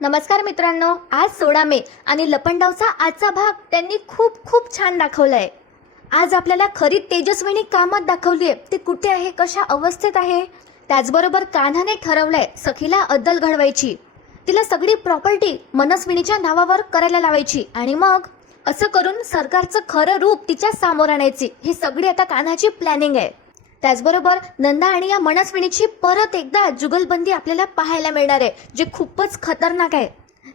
नमस्कार मित्रांनो, आज 16 मे आणि लपंडावचा आजचा भाग त्यांनी खूप खूप छान दाखवलाय। आज आपल्याला खरी तेजस्विनी कामात दाखवलीये, ती कुठे आहे, कशा अवस्थेत आहे। त्याचबरोबर कान्हाने ठरवलंय सखीला अद्दल घडवायची, तिला सगळी प्रॉपर्टी मनस्विनीच्या नावावर करायला लावायची आणि मग असं करून सरकारचं खरं रूप तिच्या समोर आणायची। ही सगळी आता कान्हाची प्लॅनिंग आहे। त्याचबरोबर नंदा आणि या मनस्विनीची परत एकदा जुगलबंदी आपल्याला पाहायला मिळणार आहे, जे खूपच खतरनाक आहे।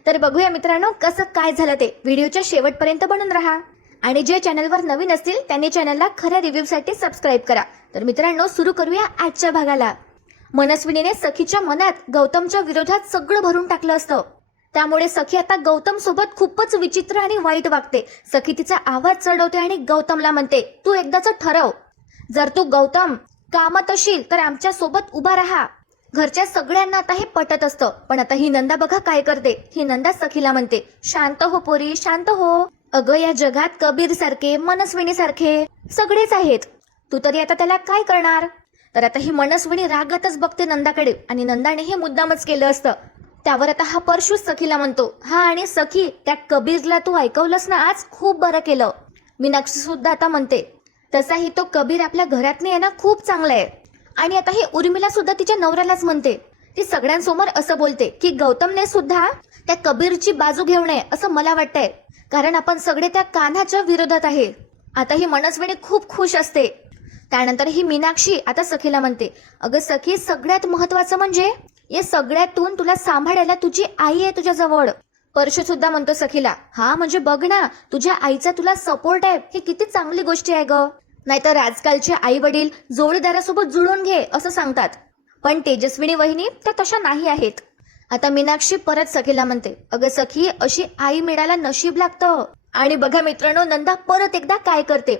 तर बघूया मित्रांनो कसं काय झालं ते। व्हिडिओच्या शेवटपर्यंत बनून राहा आणि जे चॅनलवर नवीन असतील त्यांनी चॅनलला खऱ्या रिव्ह्यूसाठी सबस्क्राईब करा। तर मित्रांनो सुरू करूया आजच्या भागाला। मनस्विनीने सखीच्या मनात गौतमच्या विरोधात सगळं भरून टाकलं असतं, त्यामुळे सखी आता गौतम सोबत खूपच विचित्र आणि वाईट वागते। सखी तिचा आवाज चढवते आणि गौतमला म्हणते, तू एकदाच ठरव, जर तू गौतम कामात असशील तर आमच्या सोबत उभा राहा। घरच्या सगळ्यांना आता हे पटत असतं, पण आता ही नंदा बघा काय करते। ही नंदा सखीला म्हणते, शांत हो पोरी, शांत हो। अगं या जगात कबीर सारखे, मनस्विनी सारखे सगळेच आहेत, तू तरी आता त्याला काय करणार। तर आता ही मनस्विनी रागातच बघते नंदाकडे आणि नंदाने हे मुद्दामच केलं असतं। त्यावर आता हा परशु सखीला म्हणतो, हा आणि सखी त्या कबीरला तू ऐकवलंस ना, आज खूप बरं केलं। मीनाक्षी सुद्धा आता म्हणते, तसाही तो कबीर आपल्या घरात नाही ना, खूप चांगला आहे। आणि आता ही उर्मिला सुद्धा तिच्या नवऱ्यालाच म्हणते, ती सगळ्यांसमोर असं बोलते की गौतमने सुद्धा त्या कबीरची बाजू घेऊ नये असं मला वाटतंय, कारण आपण सगळे त्या कान्हाच्या विरोधात आहे। आता ही मनस्विनी खूप खुश असते। त्यानंतर ही मीनाक्षी आता सखीला म्हणते, अगं सखी सगळ्यात महत्वाचं म्हणजे या सगळ्यातून तुला सांभाळायला तुझी आई आहे तुझ्या जवळ। परशु सुद्धा म्हणतो सखीला, हा म्हणजे बघ ना, तुझ्या आईचा तुला सपोर्ट आहे, ही किती चांगली गोष्ट आहे ग। नाहीतर आजकालचे आई वडील जोडीदारासोबत जुळून घे असं सांगतात, पण तेजस्विनी वहिनी त्या तशा नाही आहेत। आता मीनाक्षी परत सखीला म्हणते, अगं सखी अशी आई मिळायला नशीब लागतं। आणि बघा मित्रांनो नंदा परत एकदा काय करते,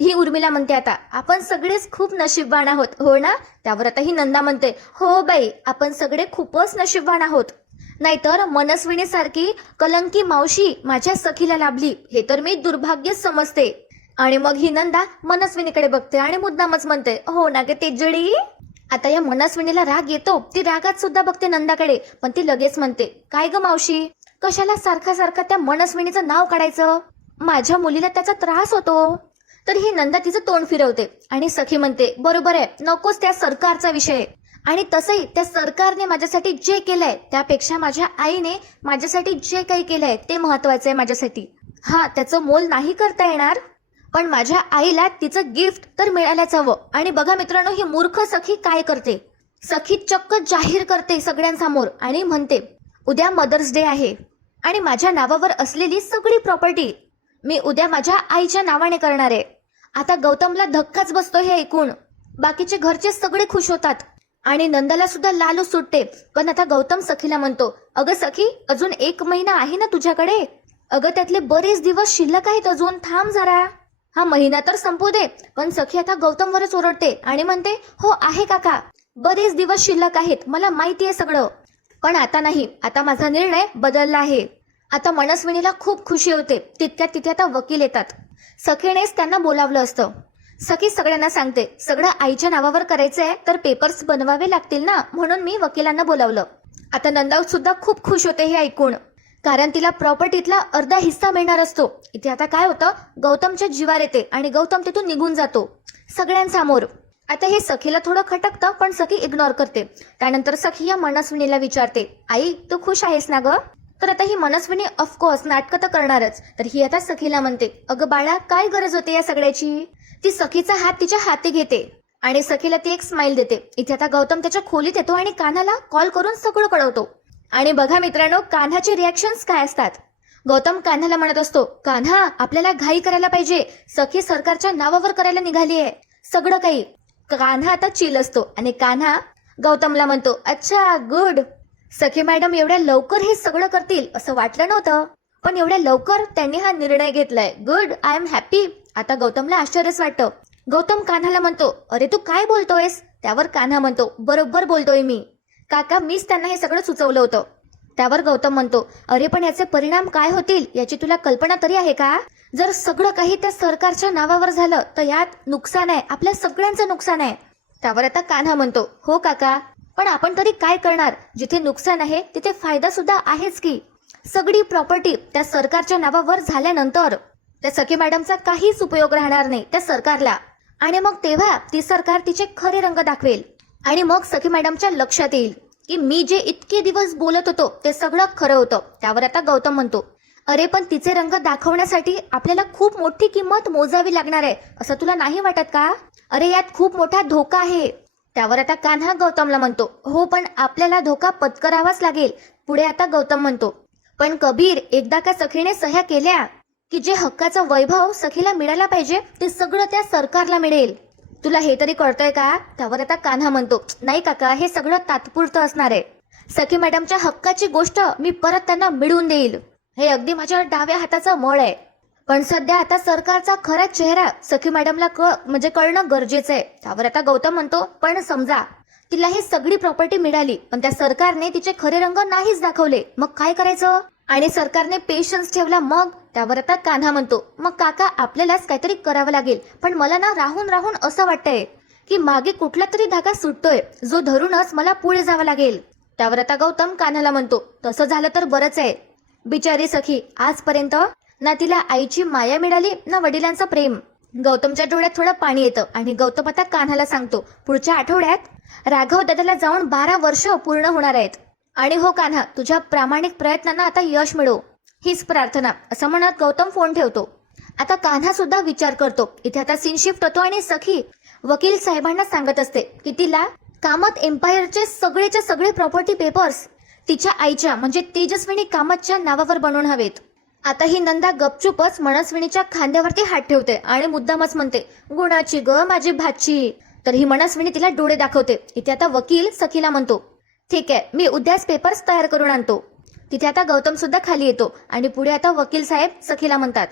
ही उर्मिला म्हणते, आता आपण सगळेच खूप नशीबवान आहोत हो ना। त्यावर आता ही नंदा म्हणते, हो बाई आपण सगळे खूपच नशीबवान आहोत, नाहीतर मनस्विनी सारखी कलंकी मावशी माझ्या सखीला लाभली हे तर मी दुर्भाग्य समजते। आणि मग ही नंदा मनस्विनीकडे बघते आणि मुद्दामच म्हणते, हो ना ग तेजडी। आता या मनस्विनीला राग येतो, ती रागात सुद्धा बघते नंदाकडे, पण ती लगेच म्हणते, काय ग मावशी, कशाला सारखा सारखा त्या मनस्विनीचं नाव काढायचं, माझ्या मुलीला त्याचा त्रास होतो। तर ही नंदा तिचं तोंड फिरवते आणि सखी म्हणते, बरोबर आहे, नकोच त्या सरकारचा विषय, आणि तसंही त्या सरकारने माझ्यासाठी जे केलंय त्यापेक्षा माझ्या आईने माझ्यासाठी जे काही केलंय ते महत्वाचं आहे माझ्यासाठी। हा त्याचं मोल नाही करता येणार, पण माझ्या आईला तिचं गिफ्ट तर मिळायलाच हवं। आणि बघा मित्रांनो ही मूर्ख सखी काय करते, सखी चक्क जाहीर करते सगळ्यांसमोर आणि म्हणते, उद्या मदर्स डे आहे आणि माझ्या नावावर असलेली सगळी प्रॉपर्टी मी उद्या माझ्या आईच्या नावाने करणार आहे। आता गौतमला धक्काच बसतो हे ऐकून, बाकीचे घरचे सगळे खुश होतात आणि नंदाला सुद्धा लालू सुटते। पण आता गौतम सखीला म्हणतो, अगं सखी अजून 1 महिना आहे ना तुझ्याकडे, अगं त्यातले बरेच दिवस शिल्लक आहेत, अजून थांब जरा, हा महिना तर संपू दे। पण सखी आता गौतमवरच ओरडते आणि म्हणते, हो आहे काका, बरेच दिवस शिल्लक आहेत, मला माहिती आहे सगळं, पण आता नाही, आता माझा निर्णय बदलला आहे। आता मनस्विनीला खूप खुशी होते, तितक्यात तिथे आता वकील येतात। सखीनेच त्यांना बोलावलं असतं। सखी सगळ्यांना सांगते, सगळं आईच्या नावावर करायचंय तर पेपर्स बनवावे लागतील ना, म्हणून मी वकिलांना बोलावलं। आता नंदा सुद्धा खूप खुश होते हे ऐकून, कारण तिला प्रॉपर्टीतला अर्धा हिस्सा मिळणार असतो। इथे आता काय होतं, गौतमच्या जीवार येते आणि गौतम तिथून निघून जातो सगळ्यांसमोर। आता हे सखीला थोडं खटकतं, पण सखी इग्नोर करते। त्यानंतर सखी या मनस्विनीला विचारते, आई तू खुश आहेस ना ग। तर आता ही मनस्विनी ऑफकोर्स नाटकं तर करणारच। तर ही आता सखीला म्हणते, अगं बाळा काय गरज होते या सगळ्याची। ती सखीचा हात तिच्या हाती घेते आणि सखीला ती एक स्माइल देते। इथे आता गौतम त्याच्या खोलीत येतो आणि कान्हाला कॉल करून सगळं कळवतो। आणि बघा मित्रांनो कान्हाचे रिॲक्शन्स काय असतात। गौतम कान्हाला म्हणत असतो, कान्हा आपल्याला घाई करायला पाहिजे, सखी सरकारच्या नावावर करायला निघाली आहे सगळं काही। कान्हा आता चिल असतो आणि कान्हा गौतमला म्हणतो, अच्छा गुड, सखी मॅडम एवढ्या लवकर हे सगळं करतील असं वाटलं नव्हतं, पण एवढ्या लवकर त्यांनी हा निर्णय घेतलाय, गुड, आय एम हॅपी। आता गौतमला आश्चर्यच वाटतं। गौतम कान्हाला म्हणतो, अरे तू काय बोलतोयस। त्यावर कान्हा म्हणतो, बरोबर बोलतोय मी काका, मीच त्यांना हे सगळं सुचवलं होतं। त्यावर गौतम म्हणतो, अरे पण याचे परिणाम काय होतील याची तुला कल्पना तरी आहे का। जर सगळं काही त्या सरकारच्या नावावर झालं तर यात नुकसान आहे, आपल्या सगळ्यांचं नुकसान आहे। त्यावर आता कान्हा म्हणतो, हो काका, पण आपण तरी काय करणार? जिथे नुकसान आहे तिथे फायदा सुद्धा आहेच की. सगळी प्रॉपर्टी त्या सरकारच्या नावावर झाल्यानंतर त्या सखी मॅडमचा काहीच उपयोग राहणार नाही त्या सरकारला. आणि मग तेव्हा ती सरकार तिचे खरे रंग दाखवेल. आणि मग सखी मॅडमच्या लक्षात येईल की मी जे इतके दिवस बोलत होतो ते सगळं खरं होतं. त्यावर आता गौतम म्हणतो, अरे पण तिचे रंग दाखवण्यासाठी आपल्याला खूप मोठी किंमत मोजावी लागणार आहे, असं तुला नाही वाटत का? अरे यात खूप मोठा धोका आहे. त्यावर आता कान्हा गौतमला म्हणतो, हो पण आपल्याला धोका पत्करावाच लागेल. पुढे आता गौतम म्हणतो, पण कबीर, एकदा का सखीने सह्या केल्या की जे हक्काचा वैभव सखीला मिळायला पाहिजे ते सगळं त्या सरकारला मिळेल. तुला हे तरी कळतंय का? त्यावर आता कान्हा म्हणतो, नाही काका, हे सगळं तात्पुरतं असणार आहे. सखी मॅडमच्या हक्काची गोष्ट मी परत त्यांना मिळवून देईल. हे अगदी माझ्या डाव्या हाताचा मळ आहे. पण सध्या आता सरकारचा खरा चेहरा सखी मॅडमला कळणं गरजेचं आहे. त्यावर आता गौतम म्हणतो, पण समजा तिला ही सगळी प्रॉपर्टी मिळाली पण त्या सरकारने तिचे खरे रंग नाहीच दाखवले, मग काय करायचं? आणि सरकारने पेशन्स ठेवला मग? त्यावर आता कान्हा म्हणतो, मग काका आपल्यालाच काहीतरी करावं लागेल. पण मला ना राहून राहून असं वाटतंय की मागे कुठला तरी धागा सुटतोय जो धरूनच मला पुढे जावं लागेल. त्यावर आता गौतम कान्हाला म्हणतो, तसं झालं तर बरंच आहे. बिचारी सखी, आजपर्यंत ना तिला आईची माया मिळाली ना वडिलांचं प्रेम. गौतमच्या डोळ्यात थोडं पाणी येतं आणि गौतम आता कान्हाला सांगतो, पुढच्या आठवड्यात राघव दादाला जाऊन 12 वर्ष पूर्ण होणार आहेत. आणि हो कान्हा, तुझ्या प्रामाणिक प्रयत्नांना आता यश मिळो, हीच प्रार्थना. असं म्हणत गौतम फोन ठेवतो. आता कान्हा सुद्धा विचार करतो. इथे आता सीन शिफ्ट होतो आणि सखी वकील साहेबांना सांगत असते की तिला कामत एम्पायरचे सगळेच्या सगळे प्रॉपर्टी पेपर्स तिच्या आईच्या म्हणजे तेजस्विनी कामतच्या नावावर बनवून हवेत. आता ही नंदा गपचूपच मनस्विनीच्या खांद्यावरती हात ठेवते आणि मुद्दामच म्हणते, गुणाची ग माझी भाची. तर ही मनस्विनी तिला डोळे दाखवते. इथे आता वकील सखीला म्हणतो, ठीक आहे, मी उद्याच पेपर्स तयार करून आणतो. तिथे आता गौतम सुद्धा खाली येतो आणि पुढे आता वकील साहेब सखीला म्हणतात,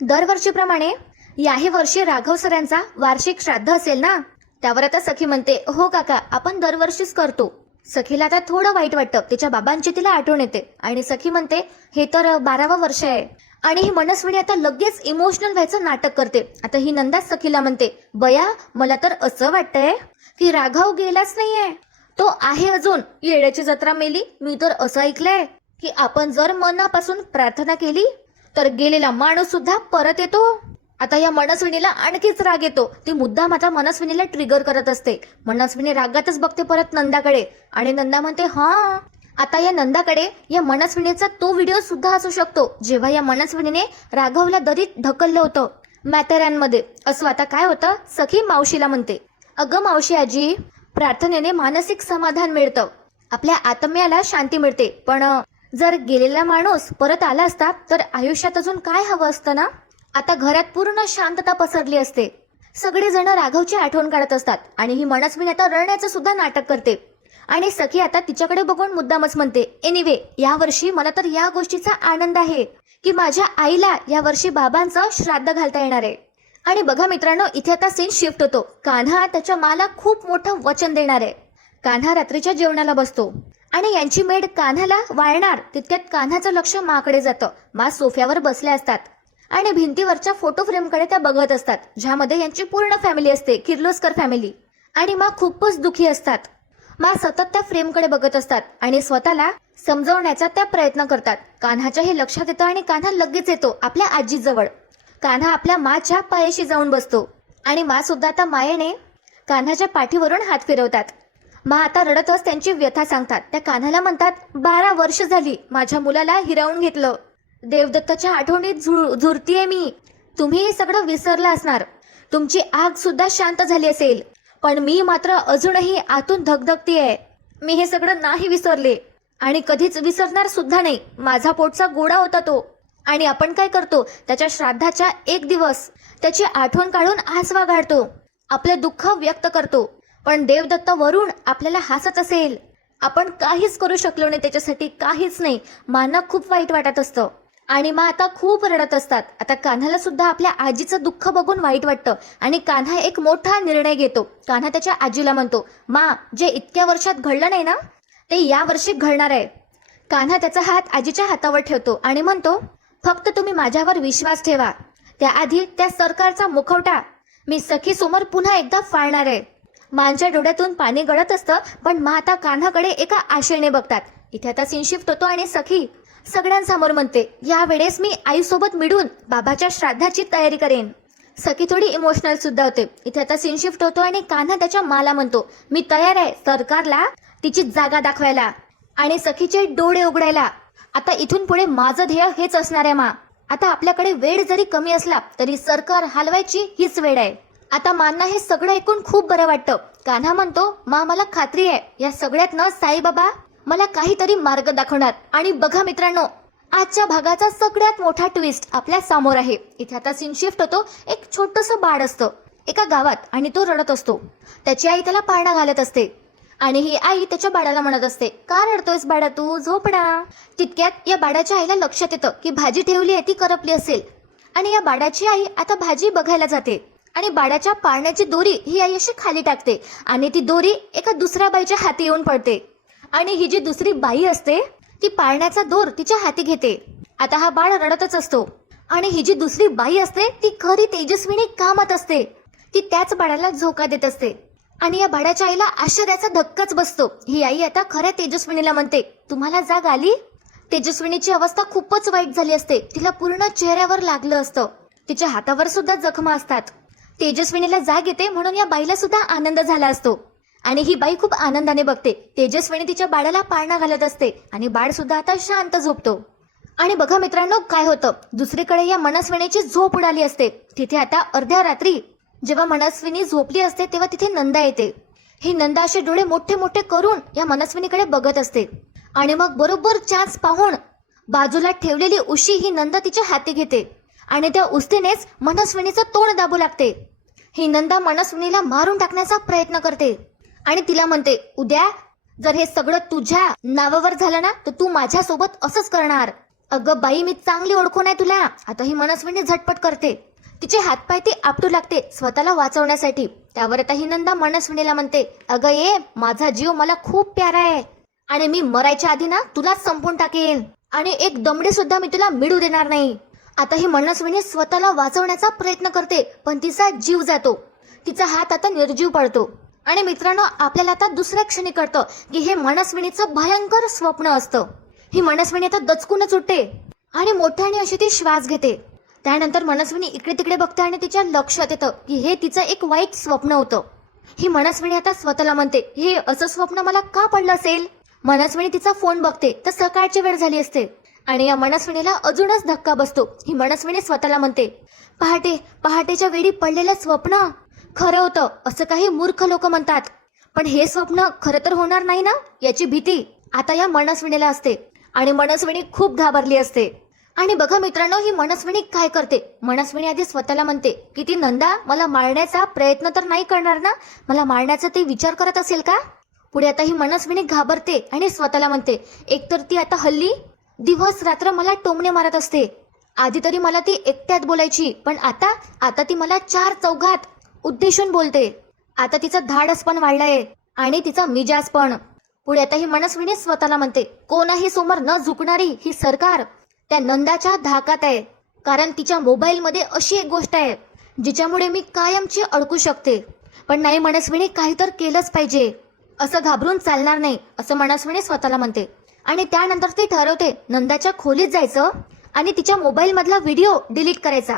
दरवर्षीप्रमाणे याही वर्षी राघव सरांचा वार्षिक श्राद्ध असेल ना? त्यावर आता सखी म्हणते, हो काका, आपण दरवर्षीच करतो. सखीला आता थोडं वाईट वाटतं. तिच्या बाबांची तिला आठवण येते आणि सखी म्हणते, हे तर 12वं वर्ष आहे. आणि ही मनस्विनी आता लगेच इमोशनल व्हायचं नाटक करते. आता ही नंदा सखीला म्हणते, बया, मला तर असं वाटतंय की राघव गेलाच नाहीये, तो आहे अजून. येड्याची जत्रा मेली. मी तर असं ऐकलंय की आपण जर मनापासून प्रार्थना केली तर गेलेला माणूस सुद्धा परत येतो. आता या मनस्विनीला आणखीच राग येतो. ती मुद्दाम आता मनस्विनीला ट्रिगर करत असते. मनस्विनी रागातच बघते परत नंदाकडे आणि नंदा म्हणते, हा, आता या नंदाकडे या मनस्विनीचा तो व्हिडिओ सुद्धा असू शकतो जेव्हा या मनस्विनीने राघवला दरीत ढकललं होतं मॅथेरॅनमध्ये. असं आता काय होतं? सखी मावशीला म्हणते, अगं मावशी आजी, प्रार्थनेने मानसिक समाधान मिळतं, आपल्या आत्म्याला शांती मिळते. पण जर गेलेला माणूस परत आला असता तर आयुष्यात अजून काय हवं असतं ना? आता घरात पूर्ण शांतता पसरली असते. सगळेजण राघवची आठवण काढत असतात आणि ही मनस्विनी आता रडण्याचं सुद्धा नाटक करते. आणि सखी आता तिच्याकडे बघून मुद्दामच म्हणते, एनिवे, यावर्षी मला तर या गोष्टीचा आनंद आहे की माझ्या आईला यावर्षी बाबांचं श्राद्ध घालता येणार आहे. आणि बघा मित्रांनो, इथे आता सीन शिफ्ट होतो. कान्हा त्याच्या माला खूप मोठं वचन देणार आहे. कान्हा रात्रीच्या जेवणाला बसतो आणि यांची मेड कान्हाला वाळणार तितक्यात कान्हाचं लक्ष माकडे जातं. मा सोफ्यावर बसल्या असतात आणि भिंतीवरच्या फोटो फ्रेमकडे त्या बघत असतात, ज्यामध्ये यांची पूर्ण फॅमिली असते, किर्लोस्कर फॅमिली. आणि मा खूपच दुखी असतात. मा सतत त्या फ्रेमकडे बघत असतात आणि स्वतःला समजवण्याचा त्या प्रयत्न करतात. कान्हाच्या हे लक्षात येतं आणि कान्हा लगेच येतो आपल्या आजीजवळ. कान्हा आपल्या माच्या पायाशी जाऊन बसतो आणि मा सुद्धा आता मायेने कान्हाच्या पाठीवरून हात फिरवतात. मा आता रडतच त्यांची व्यथा सांगतात. त्या कान्हाला म्हणतात, 12 वर्ष झाली माझ्या मुलाला हिरावून घेतलं. देवदत्ताच्या आठवणीत झुरतीये मी. तुम्ही हे सगळं विसरलं असणार, तुमची आग सुद्धा शांत झाली असेल, पण मी मात्र अजूनही आतून धगधगतीये. मी हे सगळं नाही विसरले आणि कधीच विसरणार सुद्धा नाही. माझा पोटचा गोडा होता तो. आणि आपण काय करतो? त्याच्या श्राद्धाच्या 1 दिवस त्याची आठवण काढून आसवा काढतो, आपलं दुःख व्यक्त करतो. पण देवदत्त वरून आपल्याला हसत असेल. आपण काहीच करू शकलो नाही त्याच्यासाठी, काहीच नाही. माना खूप वाईट वाटत असतं आणि मा आता खूप रडत असतात. आता कान्हाला सुद्धा आपल्या आजीचं दुःख बघून वाईट वाटतं आणि कान्हा एक मोठा निर्णय घेतो. कान्हा त्याच्या आजीला म्हणतो, मा, जे इतक्या वर्षात घडलं नाही ना ते या वर्षी घडणार आहे. कान्हा त्याचा हात आजीच्या हातावर ठेवतो आणि म्हणतो, फक्त तुम्ही माझ्यावर विश्वास ठेवा. त्याआधी त्या सरकारचा मुखवटा मी सखी समोर पुन्हा एकदा फाळणार आहे. मांच्या डोळ्यातून पाणी गळत असतं, पण मा आता कान्हाकडे एका आशेने बघतात. इथे आता सीन शिफ्ट होतो आणि सखी सगळ्यांसमोर म्हणते, या वेळेस मी आईसोबत मिळून बाबाच्या श्राद्धाची तयारी करेन. सखी थोडी इमोशनल सुद्धा होते. इथे आता सीन शिफ्ट होतो आणि कान्हा त्याच्या माला म्हणतो, मी तयार आहे सरकारला तिची जागा दाखवायला आणि सखीचे डोळे उघडायला. आता इथून पुढे माझं ध्येय हेच असणार आहे मा. आता आपल्याकडे वेळ जरी कमी असला तरी सरकार हलवायची हीच वेळ आहे. आता मांना हे सगळं ऐकून खूप बरं वाटतं. कान्हा म्हणतो, मा मला खात्री आहे या सगळ्यातनं साईबाबा मला काहीतरी मार्ग दाखवणार. आणि बघा मित्रांनो, आजच्या भागाचा सगळ्यात मोठा ट्विस्ट आपल्या समोर आहे. इथे आता सीन शिफ्ट होतो. एक छोटंसं बाळ असतं एका गावात आणि तो रडत असतो. त्याची आई त्याला पाळणा घालत असते आणि ही आई त्याच्या बाळाला म्हणत असते, का रडतोयस बाळा तू, झोप ना. तितक्यात या बाळाच्या आईला लक्षात येतं की भाजी ठेवली आहे ती करपली असेल आणि या बाळाची आई आता भाजी बघायला जाते आणि बाळाच्या पाळण्याची दोरी ही आई अशी खाली टाकते आणि ती दोरी एका दुसऱ्या बाईच्या हाती येऊन पडते आणि ही जी दुसरी बाई असते ती पाळण्याचा दोर तिच्या हाती घेते. आता हा बाळ रडतच असतो आणि ही जी दुसरी बाई असते ती खरी तेजस्विनी कामात असते. ती त्याच बाळाला झोका देत असते आणि या बाळाच्या आईला आश्चर्याचा धक्काच बसतो. ही आई आता खऱ्या तेजस्विनीला म्हणते, तुम्हाला जाग आली. तेजस्विनीची अवस्था खूपच वाईट झाली असते. तिला पूर्ण चेहऱ्यावर लागलं असतं. तिच्या हातावर सुद्धा जखमा असतात. तेजस्विनीला जाग येते म्हणून या बाईला सुद्धा आनंद झाला असतो आणि ही बाई खूप आनंदाने बघते. तेजस्विनी तिच्या बाळाला पाळणा घालत असते आणि बाळ सुद्धा आता शांत झोपतो. आणि बघा मित्रांनो काय होतं, दुसरीकडे या मनस्विनीची झोप उडाली असते. तिथे आता अर्ध्या रात्री जेव्हा मनस्विनी झोपली असते तेव्हा तिथे नंदा येते. ही नंदा असे डोळे मोठे मोठे करून या मनस्विनीकडे बघत असते आणि मग बरोबर चान्स पाहून बाजूला ठेवलेली उशी ही नंदा तिच्या हाती घेते आणि त्या उस्तीनेच मनस्विनीचं तोंड दाबू लागते. ही नंदा मनस्विनीला मारून टाकण्याचा प्रयत्न करते आणि तिला म्हणते, उद्या जर हे सगळं तुझ्या नावावर झालं ना तर तू माझ्यासोबत असंच करणार. अगं बाई, मी चांगली ओळखून आहे तुला. आता ही मनस्विनी झटपट करते. तिचे हातपाय ती आपटू लागते स्वतःला वाचवण्यासाठी. त्यावर आता ही नंदा मनस्विनीला म्हणते, अगं ये, माझा जीव मला खूप प्यारा आहे आणि मी मरायच्या आधी ना तुलाच संपून टाकेन आणि एक दमडी सुद्धा मी तुला मिळू देणार नाही. आता ही मनस्विनी स्वतःला वाचवण्याचा प्रयत्न करते पण तिचा जीव जातो. तिचा हात आता निर्जीव पडतो आणि मित्रांनो, आपल्याला आता दुसऱ्या क्षणी कळतं की हे मनस्विनीचं भयंकर स्वप्न असतं. ही मनस्विनी आता दचकूनच उठते आणि मोठ्याने अशी ती श्वास घेते. त्यानंतर मनस्विनी इकडे तिकडे बघते आणि तिच्या लक्षात येतं की हे तिचं एक वाईट स्वप्न होतं. ही मनस्विनी आता स्वतःला म्हणते, हे असं स्वप्न मला का पडलं असेल. मनस्विनी तिचा फोन बघते तर सकाळची वेळ झाली असते आणि या मनस्विनीला अजूनच धक्का बसतो. ही मनस्विनी स्वतःला म्हणते, पहाटेच्या वेळी पडलेलं स्वप्न खरं होतं असं काही मूर्ख लोक म्हणतात, पण हे स्वप्न खरं तर होणार नाही ना याची भीती आता या मनस्विनीला असते आणि मनस्विनी खूप घाबरली असते. आणि बघा मित्रांनो, ही मनस्विनी काय करते. मनस्विनी आधी स्वतःला म्हणते की ती नंदा मला मारण्याचा प्रयत्न तर नाही करणार ना, मला मारण्याचा ते विचार करत असेल का. पुढे आता ही मनस्विनी घाबरते आणि स्वतःला म्हणते, एकतर ती आता हल्ली दिवस रात्र मला टोमणे मारत असते. आधी तरी मला ती एकट्यात बोलायची, पण आता ती मला 4 चौघात उद्देशून बोलते. आता तिचं धाडस पण वाढलंय आणि तिचा मिजाज पण. पुढे आता ही मनस्विनी स्वतःला म्हणते, कोणाही समोर न झुकणारी ही सरकार त्या नंदाच्या धाकात आहे, कारण तिच्या मोबाईलमध्ये अशी एक गोष्ट आहे जिच्यामुळे मी कायमची अडकू शकते. पण नाही मनस्विनी, काही तर केलंच पाहिजे, असं घाबरून चालणार नाही असं मनस्विनी स्वतःला म्हणते. आणि त्यानंतर ती ठरवते नंदाच्या खोलीत जायचं आणि तिच्या मोबाईल मधला व्हिडिओ डिलीट करायचा.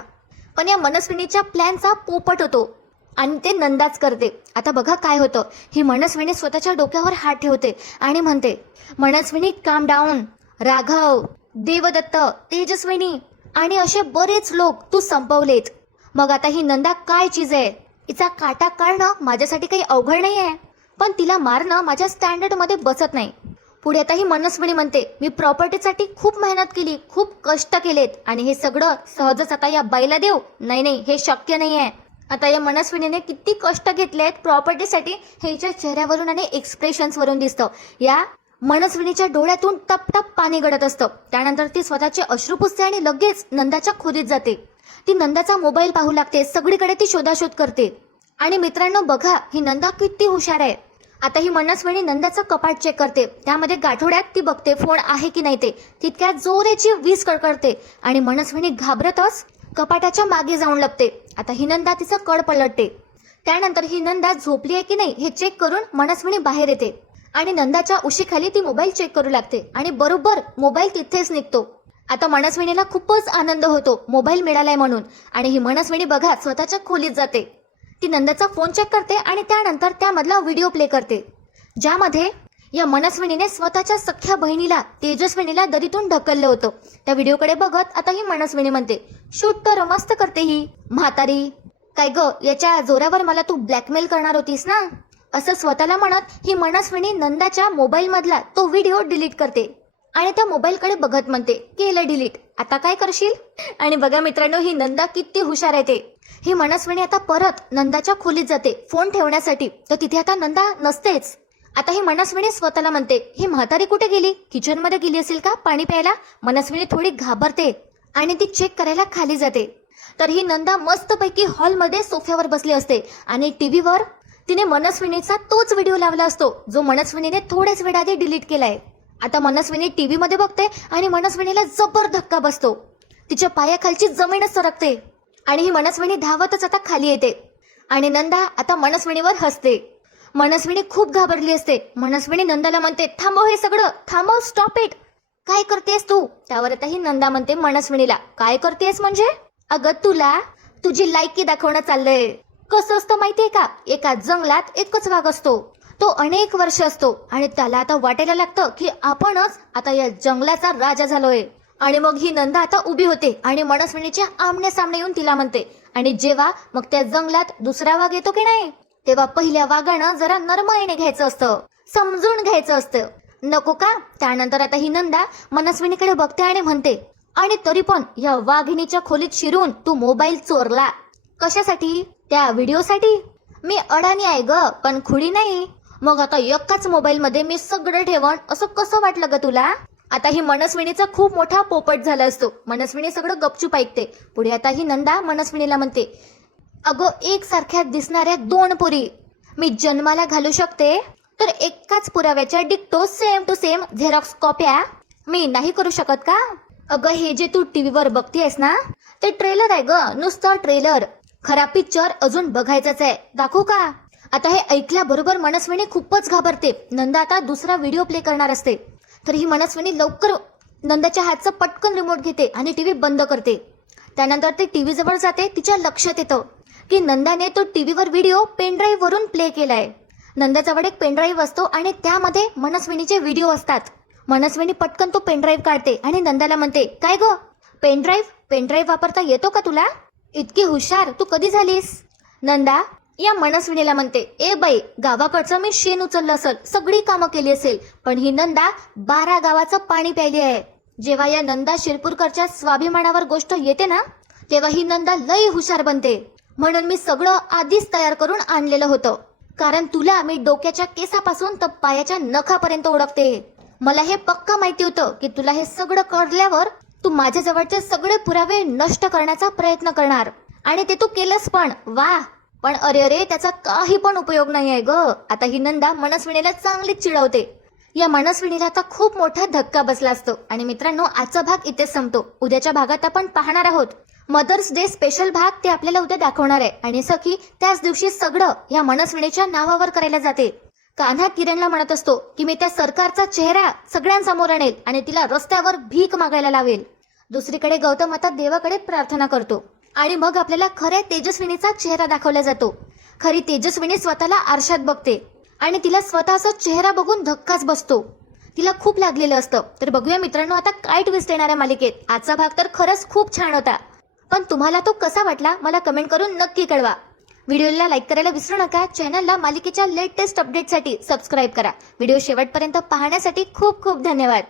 पण या मनस्विनीच्या प्लॅनचा पोपट होतो आणि ते नंदाच करते. आता बघा काय होतं, ही मनस्विनी स्वतःच्या डोक्यावर हात ठेवते आणि म्हणते, मनस्विनी काम डाऊन. राघव, देवदत्त, तेजस्विनी आणि असे बरेच लोक तू संपवलेत. मग आता ही नंदा काय चीज आहे. हिचा काटा काढणं माझ्यासाठी काही अवघड नाही आहे, पण तिला मारणं माझ्या स्टँडर्ड मध्ये बसत नाही. पुढे आता ही मनस्विनी म्हणते, मी प्रॉपर्टीसाठी खूप मेहनत केली, खूप कष्ट केलेत आणि हे सगळं सहजच आता या बाईला देऊ. नाही, हे शक्य नाही आहे. आता या मनस्विनीने किती कष्ट घेतलेत प्रॉपर्टीसाठी हे हिच्या चेहऱ्यावरून आणि एक्सप्रेशन्स वरून दिसतं. या मनस्विनीच्या डोळ्यातून टप टप पाणी गळत असतं. त्यानंतर ती स्वतःचे अश्रू पुसते आणि लगेच नंदाच्या खोलीत जाते. ती नंदाचा मोबाईल पाहू लागते. सगळीकडे ती शोधाशोध करते. आणि मित्रांनो बघा, ही नंदा किती हुशार आहे. आता ही मनस्विनी नंदाचं कपाट चेक करते. त्यामध्ये गाठोड्यात ती बघते फोन आहे की नाही ते. तितक्यात जोरेची वीज कडकडते आणि मनस्विनी घाबरतच कपाटाच्या मागे जाऊन लपते. आता ही नंदा तिचं कड पलटते. त्यानंतर ही नंदा झोपली आहे की नाही हे चेक करून मनस्विनी बाहेर येते आणि नंदाच्या उशीखाली ती मोबाईल चेक करू लागते आणि बरोबर मोबाईल तिथेच निघतो. आता मनस्विनीला खूपच आनंद होतो मोबाईल मिळालाय म्हणून आणि ही मनस्विनी बघा स्वतःच्या खोलीत जाते. ती नंदाचा फोन चेक करते आणि त्यानंतर त्यामधला व्हिडिओ प्ले करते ज्यामध्ये या मनस्विनीने स्वतःच्या सख्ख्या बहिणीला तेजस्विनीला दरीतून ढकललं होतं. त्या व्हिडिओकडे बघत आता ही मनस्विनी म्हणते, शूट तर मस्त करते ही म्हातारी. काय ग, याच्या जोरावर मला तू ब्लॅकमेल करणार होतीस ना? असं स्वतःला म्हणत ही मनस्विनी नंदाच्या मोबाईल मधला तो व्हिडिओ डिलीट करते आणि त्या मोबाईलकडे बघत म्हणते, केलं डिलीट, आता काय करशील? आणि बघा मित्रांनो, ही नंदा किती हुशार आहे ते. ही मनस्विनी आता परत नंदाच्या खोलीत जाते फोन ठेवण्यासाठी, तर तिथे आता नंदा नसतेच. आता ही मनस्विनी स्वतःला म्हणते, ही म्हातारी कुठे गेली? किचन मध्ये गेली असेल का पाणी प्यायला? मनस्विनी थोडी घाबरते आणि ती चेक करायला खाली जाते. तर ही नंदा मस्तपैकी हॉलमध्ये सोफ्यावर बसली असते आणि टीव्हीवर तिने मनस्विनीचा तोच व्हिडिओ लावला असतो जो मनस्विनीने थोड्याच वेळाआधी डिलीट केलाय. आता मनस्विनी टीव्ही मध्ये बघते आणि मनस्विनीला जबर धक्का बसतो. तिच्या पायाखालची जमीनच सरकते आणि ही मनस्विनी धावतच आता खाली येते आणि नंदा आता मनस्विनीवर हसते. मनस्विनी खूप घाबरली असते. मनस्विनी नंदाला म्हणते, थांबव हे सगळं, थांबव, स्टॉप इट. काय करतेस तू? त्यावर आता ही नंदा म्हणते मनस्विनीला, काय करतेस म्हणजे? अगं तुला तुझी लायकी दाखवणं चाललंय. कसं असतं माहितीये का, एका जंगलात एकच वाघ असतो. तो अनेक वर्ष असतो आणि त्याला आता वाटायला लागतं की आपणच आता या जंगलाचा राजा झालोय. आणि मग ही नंदा आता उभी होते आणि मनस्विनीच्या आमने सामने येऊन तिला म्हणते, आणि जेव्हा मग त्या जंगलात दुसरा वाघ येतो की नाही, तेव्हा पहिल्या वाघानं जरा नरमाईने घ्यायचं असतं, समजून घ्यायचं असतं, नको का? त्यानंतर आता ही नंदा मनस्विनीकडे बघते आणि म्हणते, आणि तरी पण या वाघिणीच्या खोलीत शिरून तू मोबाईल चोरला. कशासाठी? त्या व्हिडिओसाठी. मी अडाणी आहे ग, पण खुडी नाही. मग आता एकाच मोबाईल मध्ये मी सगळं ठेवण असं कसं वाटलं ग तुला? आता ही मनस्विनीचा खूप मोठा पोपट झाला असतो. मनस्विनी सगळं गपचूप ऐकते. पुढे आता ही नंदा मनस्विनीला म्हणते, अगं एक सारख्या दिसणाऱ्या दोन पुरी मी जन्माला घालू शकते, तर एकाच पुराव्याच्या डिक्टो सेम टू सेम झेरॉक्स कॉप्या मी नाही करू शकत का? अगं हे जे तू टीव्हीवर बघतेस ना, ते ट्रेलर आहे ग, नुसतं ट्रेलर. खरा पिक्चर अजून बघायचाच आहे, दाखवू का? आता हे ऐकल्याबरोबर मनस्विनी खूपच घाबरते. नंदा आता दुसरा व्हिडिओ प्ले करणार असते, तर ही मनस्विनी लवकर नंदाच्या हातचं पटकन रिमोट घेते आणि टीव्ही बंद करते. त्यानंतर ती टीव्ही जवळ जाते. तिच्या लक्षात येतं की नंदाने तो टीव्हीवर व्हिडिओ पेनड्राईव्ह वरून प्ले केलाय. नंदाजवळ एक पेनड्राईव्ह असतो आणि त्यामध्ये मनस्विनीचे व्हिडिओ असतात. मनस्विनी पटकन तो पेनड्राईव्ह काढते आणि नंदाला म्हणते, काय ग, पेनड्राईव्ह वापरता येतो का तुला? इतकी हुशार तू कधी झालीस? नंदा या मनस्विनीला म्हणते, ए बाई, गावाकडचं मी शेण उचललं असेल, सगळी कामं केली असेल, पण ही नंदा 12 गावाचं पाणी प्यायली आहे. जेव्हा या नंदा शिरपूरकरच्या स्वाभिमानावर गोष्ट येते ना, तेव्हा ही नंदा लई हुशार बनते. म्हणून मी सगळं आधीच तयार करून आणलेलं होतं, कारण तुला मी डोक्याच्या केसापासून तर पायाच्या नखापर्यंत ओळखते. मला हे पक्का माहिती होतं की तुला हे सगळं कळल्यावर तू माझ्या जवळचे सगळे पुरावे नष्ट करण्याचा प्रयत्न करणार, आणि ते तू केलंस पण. वा, पण अरे अरे, त्याचा काही पण उपयोग नाही आहे ग. आता ही नंदा मनस्विनीला चांगलीच चिडवते. या मनस्विनीला आता खूप मोठा धक्का बसला असतो. आणि मित्रांनो, आजचा भाग इथेच संपतो. उद्याच्या भागात आपण पाहणार आहोत मदर्स डे स्पेशल भाग. ते आपल्याला उद्या दाखवणार आहे. आणि सखी त्याच दिवशी सगळं या मनस्विनीच्या नावावर करायला जाते. कान्हा किरणला म्हणत असतो की मी त्या सरकारचा चेहरा सगळ्यांसमोर आणेल आणि तिला रस्त्यावर भीक मागायला लावेल. दुसरीकडे गौतम आता देवाकडे प्रार्थना करतो आणि मग आपल्याला खऱ्या तेजस्विनीचा चेहरा दाखवला जातो. खरी तेजस्विनी स्वतःला आरशात बघते आणि तिला स्वतःचा चेहरा बघून धक्काच बसतो. तिला खूप लागलेलं असतं. तर बघूया मित्रांनो आता काय ट्विस्ट येणार आहे मालिकेत. आजचा भाग तर खरंच खूप छान होता, पण तुम्हाला तो कसा वाटला मला कमेंट करून नक्की कळवा. व्हिडिओला लाईक करायला विसरू नका. चॅनलला मालिकेच्या लेटेस्ट अपडेटसाठी सबस्क्राईब करा. व्हिडिओ शेवटपर्यंत पाहण्यासाठी खूप खूप धन्यवाद.